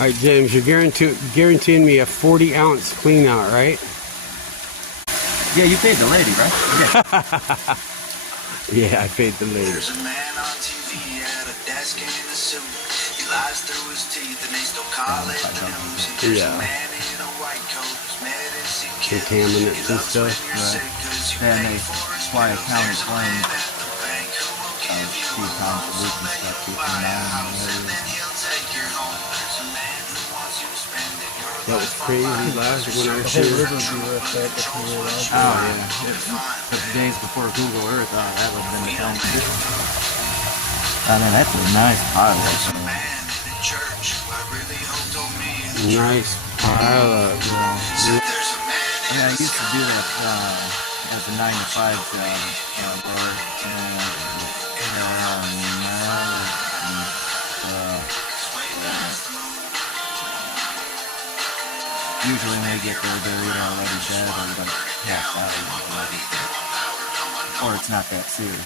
All right, James, you're guaranteeing me a 40-ounce clean out, right? Yeah, you paid the lady, right? Yeah. Yeah, I paid the lady. There's a man on TV at a desk in a suit. He lies through his teeth and they still call it the news. And there's a man in a white coat whose medicine kills. Contaminants and stuff. Right. And they fly a county plane few times a week and stuff, keeping an eye on the area. That was crazy last when I was The whole here. river would be ripped up if we were allowed to. Oh yeah, the days before Google Earth, that would have been the time to do it. I mean, that's a nice pile of snow. Nice pile up. Yeah. I used to do that at the 95 bar. Usually when they get there, they're either already dead or like passed out already. Or it's not that serious.